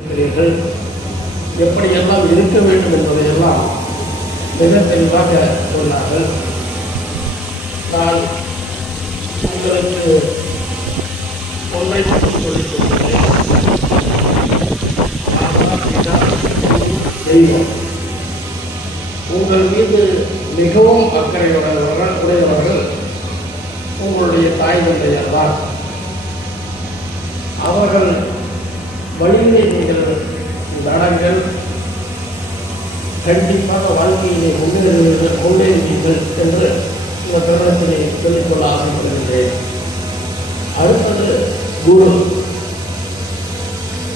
இருக்கிறீர்கள் எப்படியெல்லாம் இருக்க வேண்டும் என்பதையெல்லாம் மிக தெளிவாக சொன்னார்கள் நான் உங்களுக்கு ஒன்றை சொல்லிக் உங்கள் மீது மிகவும் அக்கறையுடன் உடையவர்கள் உங்களுடைய தாய் தந்தையர் தான் அவர்கள் வழியினை கண்டிப்பாக வாழ்க்கையிலே முன்னேறுவீர்கள் முன்னேறுவீர்கள் என்று இந்த பிரபலத்திலே சொல்லிக்கொள்ள ஆசைப்படுகின்றேன் அடுத்தது குரு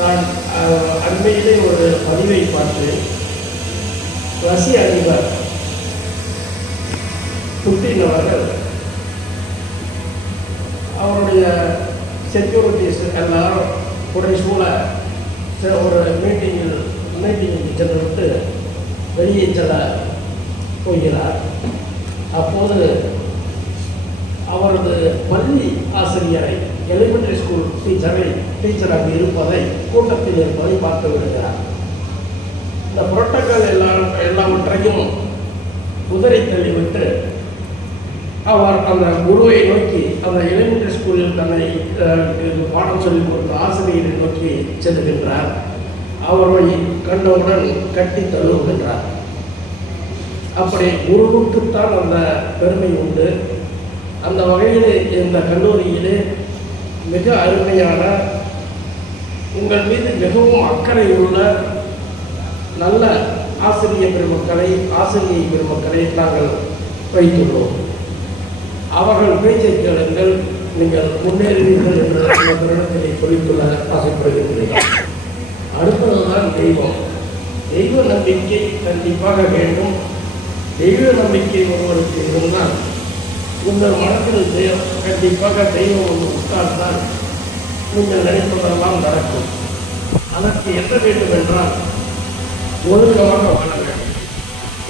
நான் அண்மையிலே ஒரு பதிவை பார்த்தேன் ரஷ்ய அதிபர் புட்டின் அவர்கள் அவருடைய செக்யூரிட்டிஸ் எல்லாரும் ஒரு சூழ ஒரு மீட்டிங்கில் மீட்டிங்கில் சென்று விட்டு வெளியே செல்ல போகிறார் அப்போது அவரது பள்ளி ஆசிரியரை எலிமெண்டரி ஸ்கூல் டீச்சரை டீச்சராக இருப்பதை கூட்டத்தில் இருப்பதை பார்த்து விடுகிறார் இந்த புரோட்டோக்கால் எல்லா எல்லாவற்றையும் குதிரை தள்ளிவிட்டு அவர் அந்த குருவை நோக்கி அந்த எலிமெண்டரி ஸ்கூலில் தன்னை பாடம் சொல்லிக் கொடுத்த ஆசிரியரை நோக்கி செல்லுகின்றார் அவரை கண்டவுடன் கட்டி தழுவுகின்றார் அப்படி குருவுக்குத்தான் அந்த பெருமை உண்டு அந்த வகையில் இந்த கல்லூரியிலே மிக அருமையான உங்கள் மீது மிகவும் அக்கறை உள்ள நல்ல ஆசிரிய பெருமக்களை ஆசிரியை பெருமக்களை நாங்கள் வைத்துள்ளோம் அவர்கள் பேச்சை கேளுங்கள் நீங்கள் முன்னேறுவீர்கள் என்று சொல்லிக்கொள்ள ஆசைப்படுகின்றீர்கள் அடுத்ததுதான் தெய்வம் தெய்வ நம்பிக்கை கண்டிப்பாக வேண்டும் தெய்வ நம்பிக்கை ஒருவருக்கு இருந்தால் உங்கள் மனத்தில் தெய்வம் கண்டிப்பாக தெய்வம் ஒன்று உட்கார்ந்தால் நீங்கள் நினைப்பதெல்லாம் நடக்கும் அதற்கு என்ன வேண்டும் என்றால் ஒழுக்கமாக வாழ வேண்டும்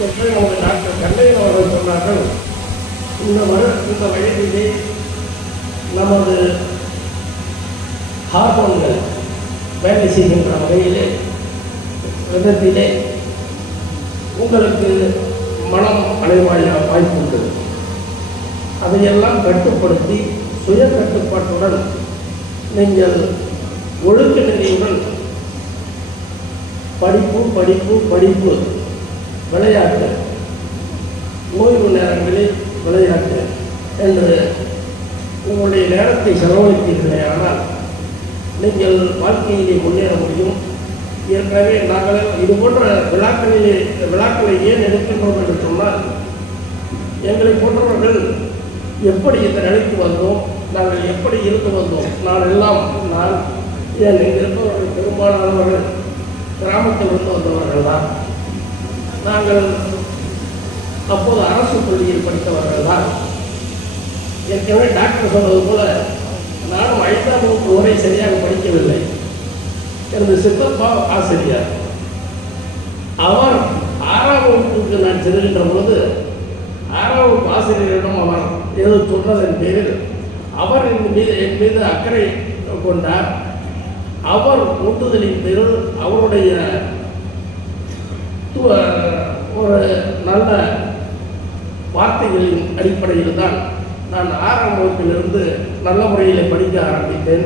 என்று நமது டாக்டர் கண்ணையன் அவர்கள் சொன்னார்கள் இந்த வரு இந்த வயதிலே நமது ஹார்மோன்கள் வேலை செய்கின்ற வகையிலே விதத்திலே உங்களுக்கு மனம் அலைவாழ உண்டு அதையெல்லாம் கட்டுப்படுத்தி சுய கட்டுப்பாட்டுடன் நீங்கள் ஒழுக்க நிலையுடன் படிப்பு படிப்பு படிப்பு விளையாட்டு ஓய்வு நேரங்களில் விளையாட்டு என்று உங்களுடைய நேரத்தை செலவழித்தீர்களே ஆனால் நீங்கள் வாழ்க்கையிலே முன்னேற முடியும் ஏற்கனவே நாங்கள் இது போன்ற விழாக்களிலே விழாக்களை ஏன் எடுக்கின்றோம் என்று சொன்னால் எங்களை போன்றவர்கள் எப்படி இந்த நிலைக்கு வந்தோம் நாங்கள் எப்படி இருந்து வந்தோம் நான் எல்லாம் நான் என் இருப்பவர்கள் பெரும்பாலானவர்கள் கிராமத்தில் இருந்து வந்தவர்கள் தான் நாங்கள் அப்போது அரசு பள்ளியில் படித்தவர்கள் தான் ஏற்கனவே டாக்டர் சொன்னது போல நானும் ஐந்தாம் வகுப்பு வரை சரியாக படிக்கவில்லை எனது சித்தப்பா ஆசிரியர் அவர் ஆறாம் வகுப்புக்கு நான் செல்கின்ற பொழுது ஆறாம் வகுப்பு ஆசிரியரிடம் அவர் ஏதோ சொன்னதன் பேரில் அவர் என் மீது என் மீது அக்கறை கொண்டார் அவர் ஊட்டுதலின் பேரில் அவருடைய ஒரு நல்ல வார்த்தைகளின் அடிப்படையில் தான் நான் ஆறாம் வகுப்பிலிருந்து நல்ல முறையில் படிக்க ஆரம்பித்தேன்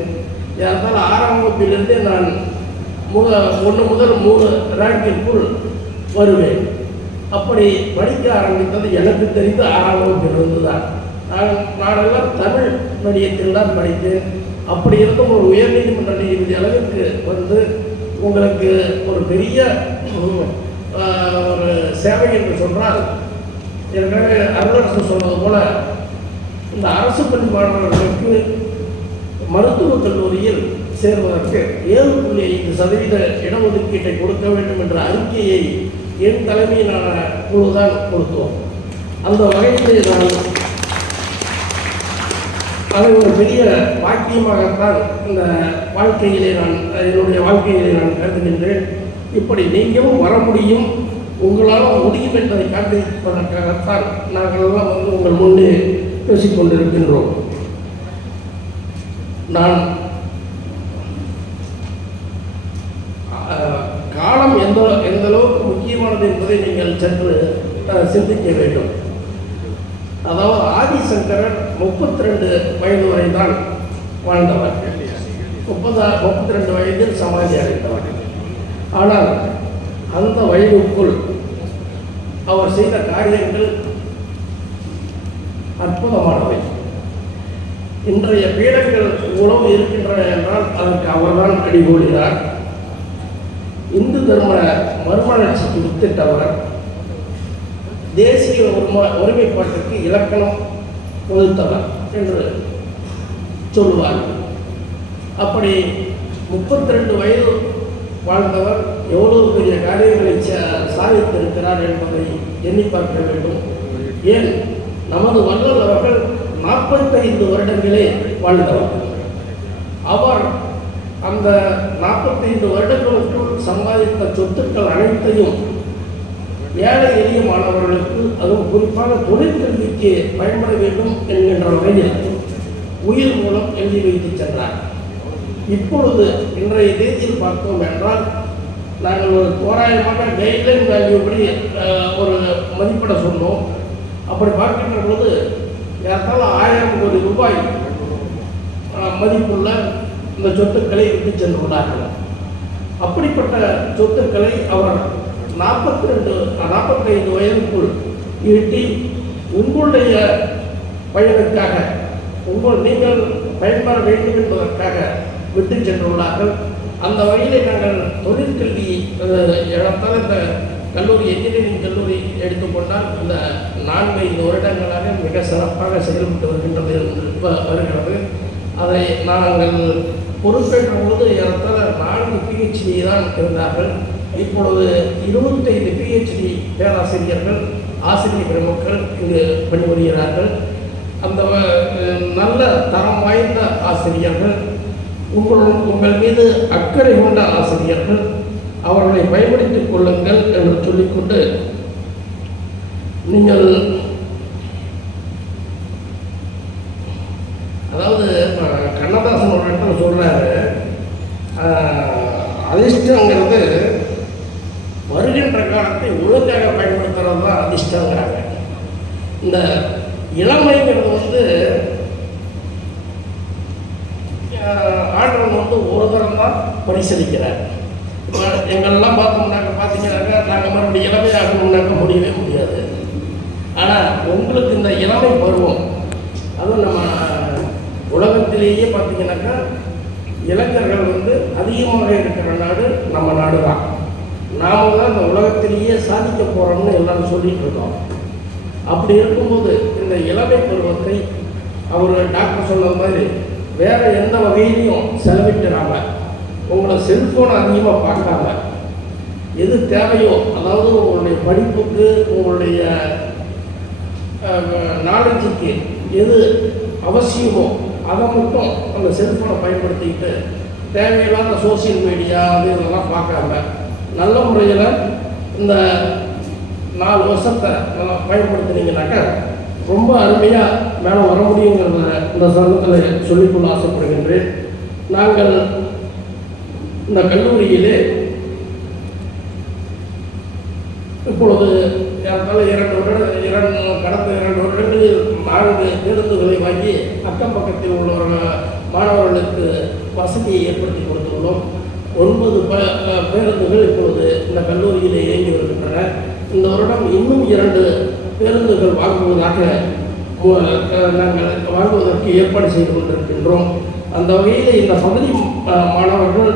ஏனால் ஆறாம் வகுப்பிலிருந்தே நான் முக ஒன்று முதல் மூணு ரேங்கிற்குள் வருவேன் அப்படி படிக்க ஆரம்பித்தது எனக்கு தெரிந்து ஆறாம் வகுப்பிலிருந்து தான் நான் நானெல்லாம் தமிழ் மீடியத்தில் தான் படித்தேன் அப்படி இருந்தும் ஒரு உயர்நீதிமன்ற நீதிபதி அளவுக்கு வந்து உங்களுக்கு ஒரு பெரிய ஒரு சேவை என்று சொன்னால் ஏற்கனவே அரசு சொன்னது போல் இந்த அரசு பள்ளி மாணவர்களுக்கு மருத்துவக் கல்லூரியில் சேர்வதற்கு ஏழு புள்ளி ஐந்து சதவீத இடஒதுக்கீட்டை கொடுக்க வேண்டும் என்ற அறிக்கையை என் தலைமையிலான குழுதான் கொடுத்தோம் அந்த வகையிலே நான் அதை ஒரு பெரிய வாக்கியமாகத்தான் இந்த வாழ்க்கையிலே நான் என்னுடைய வாழ்க்கையிலே நான் கருதுகின்றேன் இப்படி நீங்களும் வர முடியும் உங்களால் முடியும் என்பதை காண்பிப்பதற்காகத்தான் நாங்கள் எல்லாம் வந்து உங்கள் முன்னே பேசிக்கொண்டிருக்கின்றோம் நான் காலம் எந்த எந்த அளவுக்கு முக்கியமானது என்பதை நீங்கள் சென்று சிந்திக்க வேண்டும் அதாவது ஆதிசங்கரன் முப்பத்தி ரெண்டு வயது வரை தான் வாழ்ந்தவர் முப்பதா முப்பத்தி ரெண்டு வயதில் சமாதி அடைந்தவர் ஆனால் அந்த வயதுக்குள் அவர் செய்த காரியங்கள் அற்புதமானவை இன்றைய பீடங்கள் மூலம் இருக்கின்றன என்றால் அதற்கு அவர்தான் அடிகோடுகிறார் இந்து தர்ம மறுமலர்ச்சிக்கு வித்திட்டவர் தேசிய ஒருமைப்பாட்டுக்கு இலக்கணம் கொடுத்தவர் என்று சொல்லுவார்கள் அப்படி முப்பத்தி ரெண்டு வயது வாழ்ந்தவர் எவ்வளவு பெரிய காரியங்களை சாதித்திருக்கிறார் என்பதை எண்ணி பார்க்க வேண்டும் ஏன் நமது வள்ளல் அவர்கள் நாற்பத்தைந்து வருடங்களே வாழ்ந்தவர் அவர் அந்த நாற்பத்தைந்து வருடங்களுக்குள் சம்பாதித்த சொத்துக்கள் அனைத்தையும் ஏழை எளிய மாணவர்களுக்கு அதுவும் குறிப்பாக தொழிற்கல்விக்கு பயன்பட வேண்டும் என்கின்ற வகையில் உயிர் மூலம் எழுதி வைத்து சென்றார் இப்பொழுது இன்றைய தேதியில் பார்த்தோம் என்றால் நாங்கள் ஒரு தோராயமாக கைட்லைன் வேல்யூ படி ஒரு மதிப்பிட சொன்னோம் அப்படி பார்க்கின்ற பொழுது ஏறத்தாலும் ஆயிரம் கோடி ரூபாய் மதிப்புள்ள இந்த சொத்துக்களை விட்டு சென்று விடார்கள் அப்படிப்பட்ட சொத்துக்களை அவர் நாற்பத்தி ரெண்டு நாற்பத்தைந்து வயதுக்குள் ஈட்டி உங்களுடைய பயனுக்காக உங்கள் நீங்கள் பயன்பெற வேண்டும் என்பதற்காக விட்டு உள்ளார்கள் அந்த வகையிலே நாங்கள் தொழிற்கல்வி இழந்தால் இந்த கல்லூரி என்ஜினியரிங் கல்லூரி எடுத்துக்கொண்டால் இந்த நான்கு ஐந்து வருடங்களாக மிக சிறப்பாக செயல்பட்டு வருகின்றது வருகிறது அதை நாங்கள் பொறுப்பேற்ற பொழுது ஏறத்தால் நான்கு பிஹெச்டி தான் இருந்தார்கள் இப்பொழுது இருபத்தைந்து பிஹெச்டி பேராசிரியர்கள் ஆசிரியர் பெருமக்கள் இங்கு பணிபுரிகிறார்கள் அந்த நல்ல தரம் வாய்ந்த ஆசிரியர்கள் உங்கள் உங்கள் மீது அக்கறை கொண்ட ஆசிரியர்கள் அவர்களை பயன்படுத்திக் கொள்ளுங்கள் என்று சொல்லிக்கொண்டு நீங்கள் அதாவது கண்ணதாசன் ஒரு இடத்துல சொல்கிறாரு அதிர்ஷ்டங்கிறது வருகின்ற காலத்தை ஒழுங்காக பயன்படுத்துறது தான் அதிர்ஷ்டங்கிறாங்க இந்த இளமைங்கிறது வந்து ஆண்டவன் வந்து ஒரு தரம் தான் பரிசளிக்கிறார் எங்களெல்லாம் பார்த்தோம்னாக்க பார்த்தீங்கன்னாக்கா நாங்கள் மறுபடியும் இளமை ஆகணும்னாக்க முடியவே முடியாது ஆனால் உங்களுக்கு இந்த இளமை பருவம் அதுவும் நம்ம உலகத்திலேயே பார்த்தீங்கன்னாக்கா இளைஞர்கள் வந்து அதிகமாக இருக்கிற நாடு நம்ம நாடு தான் நாம் தான் இந்த உலகத்திலேயே சாதிக்க போகிறோம்னு எல்லாரும் சொல்லிட்டு இருக்கோம் அப்படி இருக்கும்போது இந்த இளமை பருவத்தை அவர் டாக்டர் சொன்ன மாதிரி வேறு எந்த வகையிலையும் செலவிட்டுறாங்க உங்களை செல்ஃபோனை அதிகமாக பார்க்காம எது தேவையோ அதாவது உங்களுடைய படிப்புக்கு உங்களுடைய நாலேஜுக்கு எது அவசியமோ அதை மட்டும் அந்த செல்ஃபோனை பயன்படுத்திக்கிட்டு தேவையில்லாத சோசியல் மீடியா அது இதெல்லாம் பார்க்காம நல்ல முறையில் இந்த நாலு வருஷத்தை நல்லா பயன்படுத்தினீங்கன்னாக்க ரொம்ப அருமையாக மேலே வர முடியுங்கிறத இந்த சமூகத்தில் சொல்லிக்கொள்ள ஆசைப்படுகின்றேன் நாங்கள் இந்த கல்லூரியிலே இப்பொழுது ஏறத்தாழ இரண்டு வருடம் இரண்டு கடந்த இரண்டு வருடங்களில் நான்கு பேருந்துகளை வாங்கி அக்கம் பக்கத்தில் உள்ளவர்கள் மாணவர்களுக்கு வசதியை ஏற்படுத்தி கொடுத்துள்ளோம் ஒன்பது ப பேருந்துகள் இப்பொழுது இந்த கல்லூரியிலே இயங்கி வருகின்றன இந்த வருடம் இன்னும் இரண்டு பேருந்துகள் வாங்குவதாக நாங்கள் வாங்குவதற்கு ஏற்பாடு செய்து கொண்டிருக்கின்றோம் அந்த வகையில் இந்த பகுதி மாணவர்கள்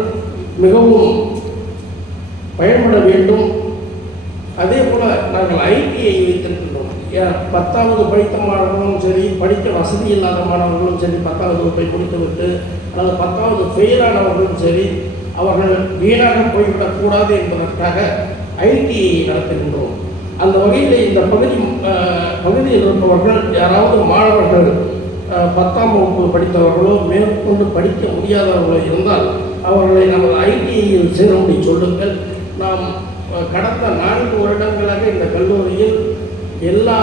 மிகவும் பயன்பட வேண்டும் அதே போல் நாங்கள் ஐடிஐ வைத்திருக்கின்றோம் பத்தாவது படித்த மாணவர்களும் சரி படிக்க வசதி இல்லாத மாணவர்களும் சரி பத்தாவது வகுப்பை முடித்துவிட்டு அல்லது பத்தாவது ஃபெயிலானவர்களும் சரி அவர்கள் வீணாக போய்விடக்கூடாது என்பதற்காக ஐடிஐ நடத்துகின்றோம் அந்த வகையில் இந்த பகுதி பகுதியில் இருப்பவர்கள் யாராவது மாணவர்கள் பத்தாம் வகுப்பு படித்தவர்களோ மேற்கொண்டு படிக்க முடியாதவர்களோ இருந்தால் அவர்களை நமது ஐடியில் சேரும்படி சொல்லுங்கள் நாம் கடந்த நான்கு வருடங்களாக இந்த கல்லூரியில் எல்லா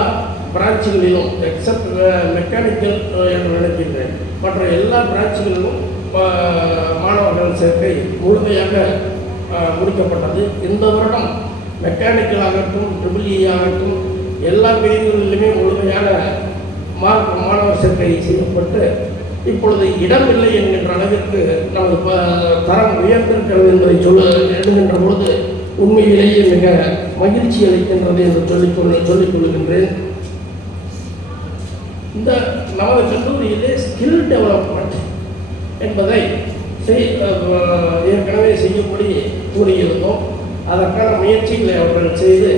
பிரான்ச்சுகளிலும் எக்ஸப்ட் மெக்கானிக்கல் என்று நினைக்கின்றேன் மற்ற எல்லா பிரான்ச்சுகளிலும் மாணவர்கள் சேர்க்கை முழுமையாக முடிக்கப்பட்டது இந்த வருடம் மெக்கானிக்கல் ஆகட்டும் ட்ரிபிள்இ e ஆகட்டும் எல்லா பிரிவுகளிலுமே முழுமையாக மாணவர் சேர்க்கை செய்யப்பட்டு இப்பொழுது இடமில்லை என்கின்ற அளவிற்கு நமது தரம் உயர்ந்திருக்கிறது என்பதை சொல்ல எழுதுகின்ற பொழுது உண்மையிலேயே மிக மகிழ்ச்சி அளிக்கின்றது என்று சொல்லிக் கொள்ள சொல்லிக் கொள்கின்றேன் இந்த நமது கல்லூரியிலே ஸ்கில் டெவலப்மெண்ட் என்பதை ஏற்கனவே செய்யும்படி கூறியிருந்தோம் அதற்கான முயற்சிகளை அவர்கள் செய்து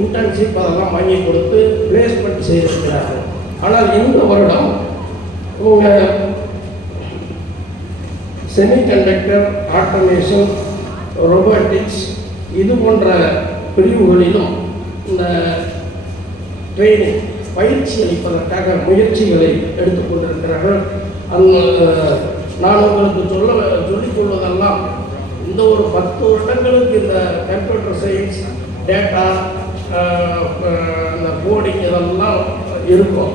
இன்டர்ன்ஷிப் அதெல்லாம் வாங்கி கொடுத்து பிளேஸ்மெண்ட் செய்திருக்கிறார்கள் ஆனால் இந்த வருடம் உங்கள் செமிகண்டக்டர் ஆட்டோமேஷன் ரொபோட்டிக்ஸ் இது போன்ற பிரிவுகளிலும் இந்த ட்ரெயினிங் பயிற்சி அளிப்பதற்காக முயற்சிகளை எடுத்துக்கொண்டிருக்கிறார்கள் அந்த நான் உங்களுக்கு சொல்ல சொல்லிக்கொள்வதெல்லாம் இந்த ஒரு பத்து வருடங்களுக்கு இந்த கம்ப்யூட்டர் சயின்ஸ் டேட்டா இந்த கோடிங் இதெல்லாம் இருக்கும்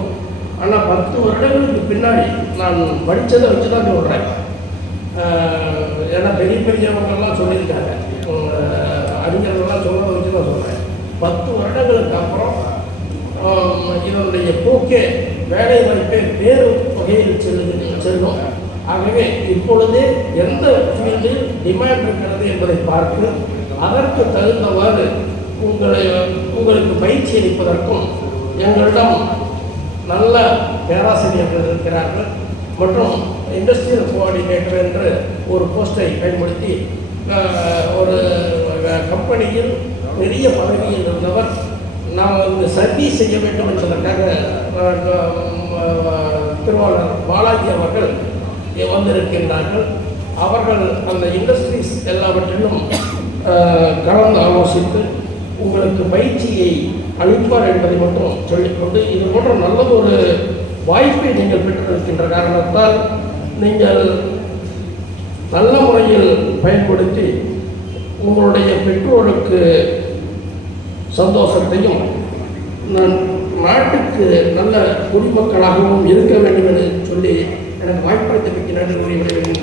ஆனால் பத்து வருடங்களுக்கு பின்னாடி நான் படித்ததை வச்சு தான் சொல்கிறேன் ஏன்னா பெரிய பெரியவர்கள்லாம் சொல்லியிருக்காங்க அறிஞர்கள்லாம் சொல்கிறத வச்சு நான் சொல்கிறேன் பத்து வருடங்களுக்கு அப்புறம் இதனுடைய போக்கே வேலை வாய்ப்பே வேறு வகையில் செல்லு செல்லும் ஆகவே இப்பொழுது எந்த ஃபீல்டில் டிமாண்ட் இருக்கிறது என்பதை பார்த்து அதற்கு தகுந்தவாறு உங்களை உங்களுக்கு பயிற்சி அளிப்பதற்கும் எங்களிடம் நல்ல பேராசிரியர்கள் இருக்கிறார்கள் மற்றும் இண்டஸ்ட்ரியல் கோஆர்டினேட்டர் என்று ஒரு போஸ்டை பயன்படுத்தி ஒரு கம்பெனியில் பெரிய பதவியில் இருந்தவர் நாம் வந்து சர்வீஸ் செய்ய வேண்டும் என்பதற்காக திருவாளர் பாலாஜி அவர்கள் வந்திருக்கின்றார்கள் அவர்கள் அந்த இண்டஸ்ட்ரீஸ் எல்லாவற்றிலும் கலந்து ஆலோசித்து உங்களுக்கு பயிற்சியை அளிப்பார் என்பதை மட்டும் சொல்லிக்கொண்டு இது போன்ற நல்ல ஒரு வாய்ப்பை நீங்கள் பெற்றிருக்கின்ற காரணத்தால் நீங்கள் நல்ல முறையில் பயன்படுத்தி உங்களுடைய பெற்றோருக்கு சந்தோஷத்தையும் நாட்டுக்கு நல்ல குடிமக்களாகவும் இருக்க வேண்டும் என்று சொல்லி எனக்கு வாய்ப்பளித்திருக்கிறார்கள்